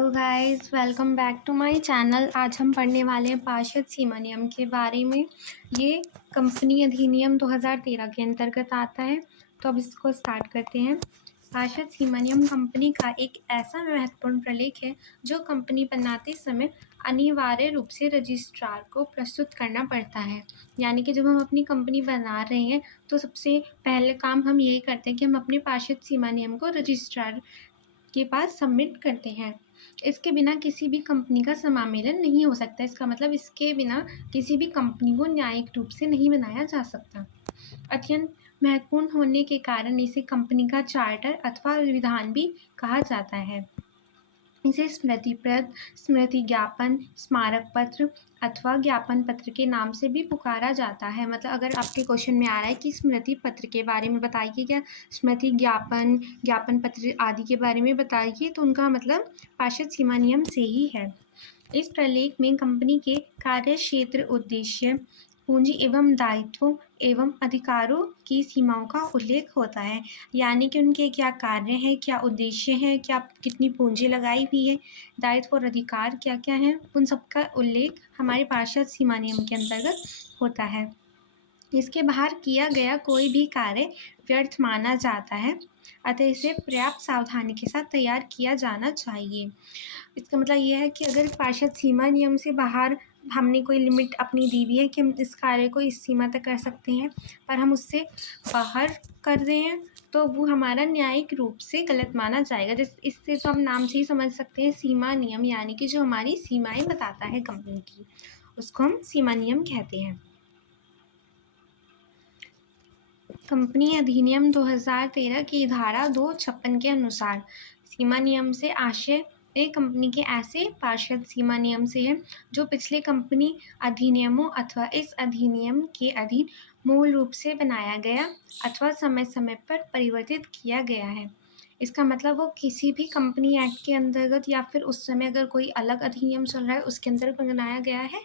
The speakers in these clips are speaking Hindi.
Hello guys, welcome back to my channel. आज हम पढ़ने वाले हैं पार्षद सीमा नियम के बारे में। ये कंपनी अधिनियम 2013 के अंतर्गत आता है। तो अब इसको स्टार्ट करते हैं। पार्षद सीमा नियम कंपनी का एक ऐसा महत्वपूर्ण प्रलेख है जो कंपनी बनाते समय अनिवार्य रूप से रजिस्ट्रार को प्रस्तुत करना पड़ता है। यानी कि जब हम अपनी कंपनी बना रहे हैं तो सबसे पहले काम हम यही करते हैं कि हम अपने पार्षद सीमा नियम को रजिस्ट्रार के पास सबमिट करते हैं। इसके बिना किसी भी कंपनी का समामेलन नहीं हो सकता। इसका मतलब इसके बिना किसी भी कंपनी को न्यायिक रूप से नहीं बनाया जा सकता। अत्यंत महत्वपूर्ण होने के कारण इसे कंपनी का चार्टर अथवा विधान भी कहा जाता है। इसे स्मृति ज्ञापन, स्मारक पत्र अथवा ज्ञापन पत्र के नाम से भी पुकारा जाता है। मतलब अगर आपके क्वेश्चन में आ रहा है कि स्मृति पत्र के बारे में बताइए, क्या स्मृति ज्ञापन, ज्ञापन पत्र आदि के बारे में बताइए, तो उनका मतलब पार्षद सीमा नियम से ही है। इस प्रलेख में कंपनी के कार्य क्षेत्र, उद्देश्य, पूंजी एवं दायित्वों एवं अधिकारों की सीमाओं का उल्लेख होता है। यानी कि उनके क्या कार्य हैं, क्या उद्देश्य हैं, क्या कितनी पूंजी लगाई हुई है, दायित्व और अधिकार क्या क्या हैं, उन सबका उल्लेख हमारे पार्षद सीमा नियम के अंतर्गत होता है। इसके बाहर किया गया कोई भी कार्य व्यर्थ माना जाता है, अतः इसे पर्याप्त सावधानी के साथ तैयार किया जाना चाहिए। इसका मतलब ये है कि अगर पार्षद सीमा नियम से बाहर हमने कोई लिमिट अपनी दी हुई है कि हम इस कार्य को इस सीमा तक कर सकते हैं, पर हम उससे बाहर कर रहे हैं तो वो हमारा न्यायिक रूप से गलत माना जाएगा। जिस इससे तो हम नाम से ही समझ सकते हैं, सीमा नियम यानी कि जो हमारी सीमाएं बताता है कंपनी की, उसको हम सीमा नियम कहते हैं। कंपनी अधिनियम 2013 की धारा 256 के अनुसार सीमा नियम से आशय एक कंपनी के ऐसे पार्षद सीमा नियम से है जो पिछले कंपनी अधिनियमों अथवा इस अधिनियम के अधीन मूल रूप से बनाया गया अथवा समय समय पर परिवर्तित किया गया है। इसका मतलब वो किसी भी कंपनी एक्ट के अंतर्गत या फिर उस समय अगर कोई अलग अधिनियम चल रहा है उसके अंतर्गत बनाया गया है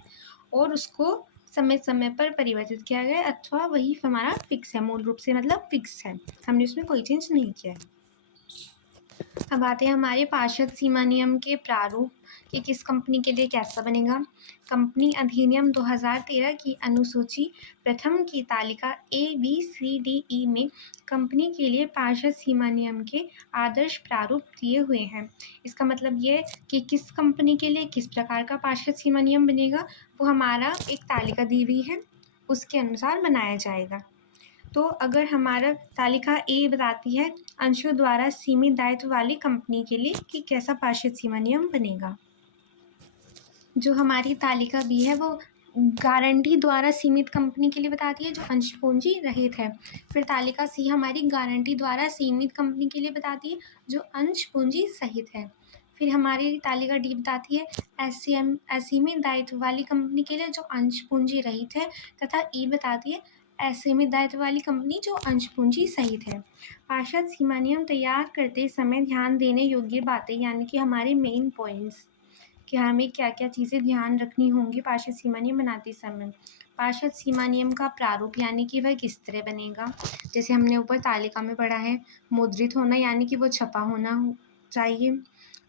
और उसको समय समय पर परिवर्तित किया गया है, अथवा वही हमारा फिक्स है, मूल रूप से मतलब फिक्स है, हमने उसमें कोई चेंज नहीं किया है। अब आते हैं हमारे पार्षद सीमा नियम के प्रारूप कि किस कंपनी के लिए कैसा बनेगा। कंपनी अधिनियम 2013 की अनुसूची प्रथम की तालिका ABCDE में कंपनी के लिए पार्षद सीमा नियम के आदर्श प्रारूप दिए हुए हैं। इसका मतलब ये कि किस कंपनी के लिए किस प्रकार का पार्षद सीमा नियम बनेगा, वो हमारा एक तालिका दी हुई है, उसके अनुसार बनाया जाएगा। तो अगर हमारा तालिका ए बताती है अंशों द्वारा सीमित दायित्व वाली कंपनी के लिए कि कैसा पार्षद सीमा नियम बनेगा। जो हमारी तालिका बी है वो गारंटी द्वारा सीमित कंपनी के लिए बताती है जो अंश पूंजी रहित है। फिर तालिका सी हमारी गारंटी द्वारा सीमित कंपनी के लिए बताती है जो अंश पूंजी सहित है। फिर हमारी तालिका डी बताती है असीमित दायित्व वाली कंपनी के लिए जो अंश पूंजी रहित है, तथा ई बताती है असीमित दायित्व वाली कंपनी जो अंश पूंजी सहित है। पार्षद सीमा नियम तैयार करते समय ध्यान देने योग्य बातें यानी कि हमारे मेन पॉइंट्स कि हमें क्या क्या चीज़ें ध्यान रखनी होंगी पार्षद सीमा नियम बनाते समय। पार्षद सीमा नियम का प्रारूप यानी कि वह किस तरह बनेगा, जैसे हमने ऊपर तालिका में पढ़ा है, मुद्रित होना यानी कि वो छपा होना चाहिए,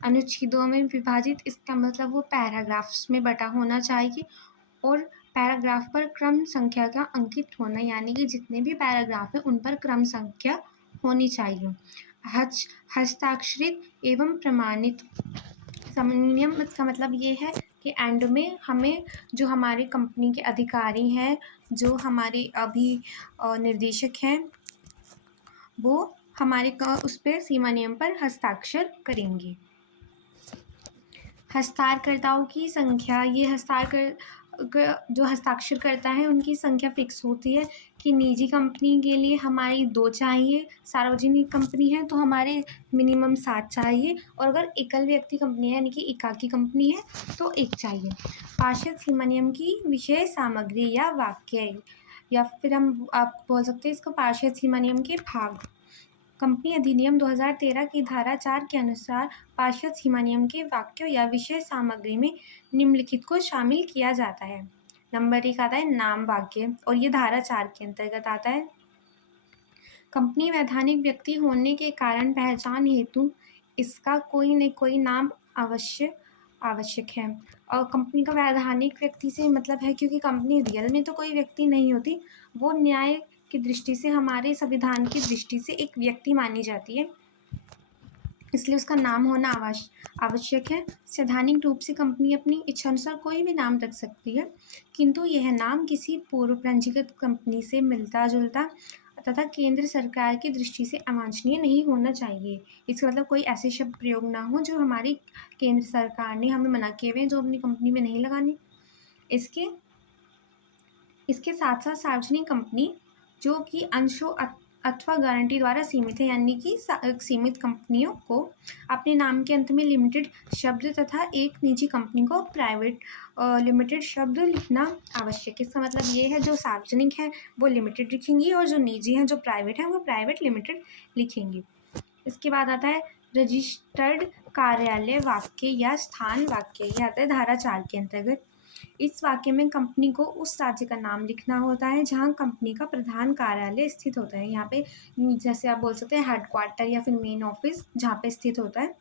अनुच्छेदों में विभाजित, इसका मतलब वो पैराग्राफ्स में बटा होना चाहिए, और पैराग्राफ पर क्रम संख्या का अंकित होना यानी कि जितने भी पैराग्राफ है उन पर क्रम संख्या होनी चाहिए। हस्ताक्षरित एवं प्रमाणित नियम, इसका मतलब ये है कि एंड में हमें जो हमारे कंपनी के अधिकारी हैं, जो हमारे अभी निर्देशक हैं, वो हमारे उस पर सीमा नियम पर हस्ताक्षर करेंगे। हस्ताक्षरकर्ताओं की संख्या, ये जो हस्ताक्षर करता है उनकी संख्या फिक्स होती है कि निजी कंपनी के लिए हमारी 2 चाहिए, सार्वजनिक कंपनी है तो हमारे मिनिमम 7 चाहिए, और अगर एकल व्यक्ति कंपनी है यानी कि एकाकी कंपनी है तो 1 चाहिए। पार्षद सीमा नियम की विषय सामग्री या वाक्य, या फिर आप बोल सकते हैं इसको पार्षद सीमा नियम के भाग। कंपनी अधिनियम 2013 की धारा 4 के अनुसार पार्षद सीमा नियम के वाक्यों या विषय सामग्री में निम्नलिखित को शामिल किया जाता है। नंबर 1 आता है नाम वाक्य, और ये धारा 4 के अंतर्गत आता है। कंपनी वैधानिक व्यक्ति होने के कारण पहचान हेतु इसका कोई न कोई नाम आवश्यक है। और कंपनी का वैधानिक व्यक्ति से मतलब है, क्योंकि कंपनी रियल में तो कोई व्यक्ति नहीं होती, वो न्याय की दृष्टि से, हमारे संविधान की दृष्टि से एक व्यक्ति मानी जाती है, इसलिए उसका नाम होना आवश्यक है। सैद्धांतिक रूप से कंपनी अपनी इच्छानुसार कोई भी नाम रख सकती है, किंतु यह नाम किसी पूर्व पंजीकृत कंपनी से मिलता जुलता तथा केंद्र सरकार की दृष्टि से अवांछनीय नहीं होना चाहिए। इसका मतलब कोई ऐसे शब्द प्रयोग ना हो जो हमारी केंद्र सरकार ने हमें मना किए हुए हैं, जो अपनी कंपनी में नहीं लगाने। इसके साथ साथ सार्वजनिक कंपनी जो कि अंशों अथवा गारंटी द्वारा सीमित है, यानी कि सीमित कंपनियों को अपने नाम के अंत में लिमिटेड शब्द तथा एक निजी कंपनी को प्राइवेट लिमिटेड शब्द लिखना आवश्यक है। इसका मतलब ये है, जो सार्वजनिक है वो लिमिटेड लिखेंगी और जो निजी है, जो प्राइवेट है, वो प्राइवेट लिमिटेड लिखेंगी। इसके बाद आता है रजिस्टर्ड कार्यालय वाक्य या स्थान वाक्य। यह आता है धारा 4 के अंतर्गत। इस वाक्य में कंपनी को उस राज्य का नाम लिखना होता है जहां कंपनी का प्रधान कार्यालय स्थित होता है। यहाँ पे जैसे आप बोल सकते हैं हेडक्वार्टर या फिर मेन ऑफिस जहाँ पे स्थित होता है,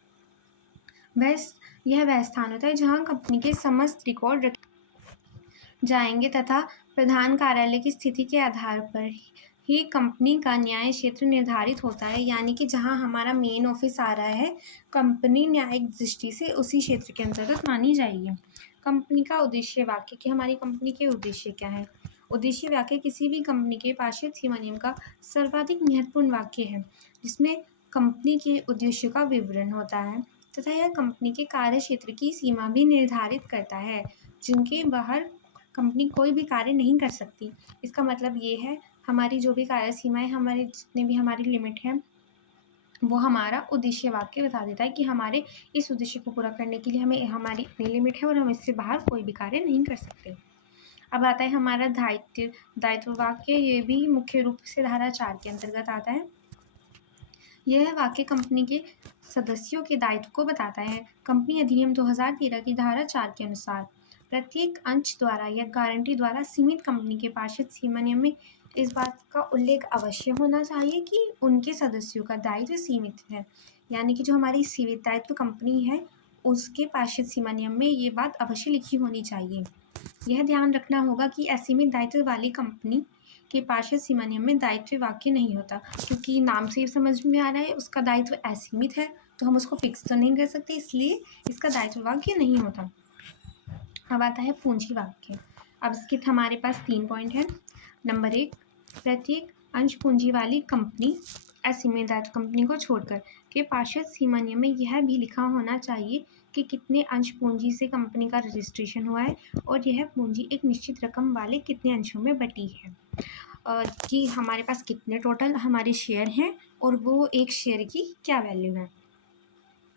वह स्थान होता है जहाँ कंपनी के समस्त रिकॉर्ड रखे जाएंगे तथा प्रधान कार्यालय की स्थिति के आधार पर ही कंपनी का न्याय क्षेत्र निर्धारित होता है। यानी कि जहाँ हमारा मेन ऑफिस आ रहा है, कंपनी न्यायिक दृष्टि से उसी क्षेत्र के अंतर्गत मानी जाएगी। कंपनी का उद्देश्य वाक्य, कि हमारी कंपनी के उद्देश्य क्या है। उद्देश्य वाक्य किसी भी कंपनी के पार्षद सीमा नियम का सर्वाधिक महत्वपूर्ण वाक्य है, जिसमें कंपनी के उद्देश्य का विवरण होता है तथा यह कंपनी के कार्य क्षेत्र की सीमा भी निर्धारित करता है, जिनके बाहर कंपनी कोई भी कार्य नहीं कर सकती। इसका मतलब ये है, हमारी जो भी कार्य सीमाएं, हमारे जितने भी हमारी लिमिट है, वो हमारा उद्देश्य वाक्य बता देता है कि हमारे इस उद्देश्य को पूरा करने के लिए हमें हमारी इतनी लिमिट है और हम इससे बाहर कोई भी कार्य नहीं कर सकते। अब आता है हमारा दायित्व वाक्य। ये भी मुख्य रूप से धारा 4 के अंतर्गत आता है। यह वाक्य कंपनी के सदस्यों के दायित्व को बताता है। कंपनी अधिनियम 2013 की धारा 4 के अनुसार प्रत्येक अंश द्वारा या गारंटी द्वारा सीमित कंपनी के पार्षद सीमा नियम में इस बात का उल्लेख अवश्य होना चाहिए कि उनके सदस्यों का दायित्व सीमित है। यानी कि जो हमारी सीमित दायित्व कंपनी है, उसके पार्षद सीमा नियम में ये बात अवश्य लिखी होनी चाहिए। यह ध्यान रखना होगा कि असीमित दायित्व वाली कंपनी के पार्षद सीमा नियम में दायित्व वाक्य नहीं होता, क्योंकि नाम से समझ में आ रहा है उसका दायित्व असीमित है, तो हम उसको फिक्स तो नहीं कर सकते, इसलिए इसका दायित्व वाक्य नहीं होता। अब आता है पूंजी वाक्य। अब इसके हमारे पास 3 पॉइंट हैं। नंबर 1, प्रत्येक अंश पूंजी वाली कंपनी असीमित दायित्व कंपनी को छोड़कर के पार्षद सीमा नियम में यह भी लिखा होना चाहिए कि कितने अंश पूंजी से कंपनी का रजिस्ट्रेशन हुआ है और यह पूंजी एक निश्चित रकम वाले कितने अंशों में बटी है, कि हमारे पास कितने टोटल हमारे शेयर हैं और वो एक शेयर की क्या वैल्यू है।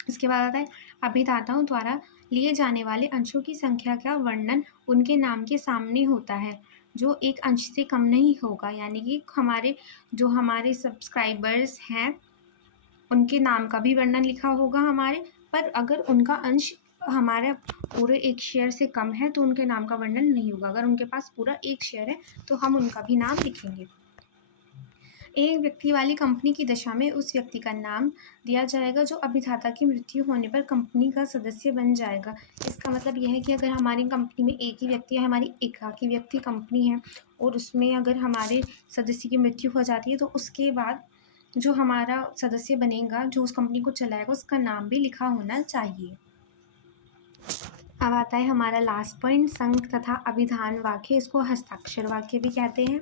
इसके बाद आता है अभिदाताओं द्वारा लिए जाने वाले अंशों की संख्या का वर्णन उनके नाम के सामने होता है, जो एक अंश से कम नहीं होगा। यानी कि हमारे सब्सक्राइबर्स हैं, उनके नाम का भी वर्णन लिखा होगा हमारे, पर अगर उनका अंश हमारे पूरे एक शेयर से कम है तो उनके नाम का वर्णन नहीं होगा। अगर उनके पास पूरा एक शेयर है तो हम उनका भी नाम लिखेंगे। एक व्यक्ति वाली कंपनी की दशा में उस व्यक्ति का नाम दिया जाएगा जो अभिदाता की मृत्यु होने पर कंपनी का सदस्य बन जाएगा। इसका मतलब यह है कि अगर हमारी कंपनी में एक ही व्यक्ति है, हमारी एकाकी व्यक्ति कंपनी है और उसमें अगर हमारे सदस्य की मृत्यु हो जाती है तो उसके बाद जो हमारा सदस्य बनेगा, जो उस कंपनी को चलाएगा, उसका नाम भी लिखा होना चाहिए। अब आता है हमारा लास्ट पॉइंट, संघ तथा अभिधान वाक्य। इसको हस्ताक्षर वाक्य भी कहते हैं।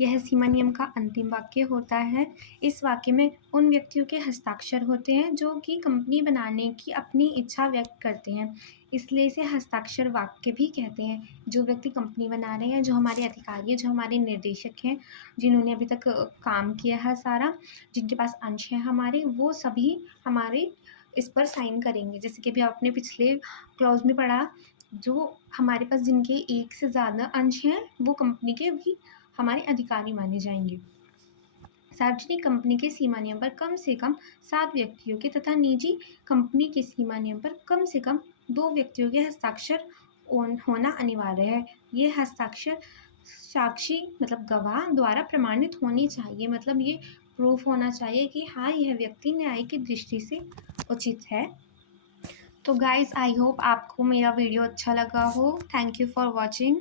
यह सीमा नियम का अंतिम वाक्य होता है। इस वाक्य में उन व्यक्तियों के हस्ताक्षर होते हैं जो कि कंपनी बनाने की अपनी इच्छा व्यक्त करते हैं, इसलिए इसे हस्ताक्षर वाक्य भी कहते हैं। जो व्यक्ति कंपनी बना रहे हैं, जो हमारे अधिकारी हैं, जो हमारे निर्देशक हैं, जिन्होंने अभी तक काम किया है सारा, जिनके पास अंश है हमारे, वो सभी हमारे इस पर साइन करेंगे। जैसे कि अभी आपने पिछले क्लॉज में पढ़ा, जो हमारे पास जिनके एक से ज़्यादा अंश हैं वो कंपनी के भी हमारे अधिकारी माने जाएंगे। सार्वजनिक कंपनी के सीमा नियम पर कम से कम 7 व्यक्तियों के तथा निजी कंपनी के सीमा नियम पर कम से कम 2 व्यक्तियों के हस्ताक्षर होना अनिवार्य है। ये हस्ताक्षर साक्षी मतलब गवाह द्वारा प्रमाणित होनी चाहिए। मतलब ये प्रूफ होना चाहिए कि हाँ, यह व्यक्ति न्याय की दृष्टि से उचित है। तो गाइज़ आई होप आपको मेरा वीडियो अच्छा लगा हो। Thank you for watching.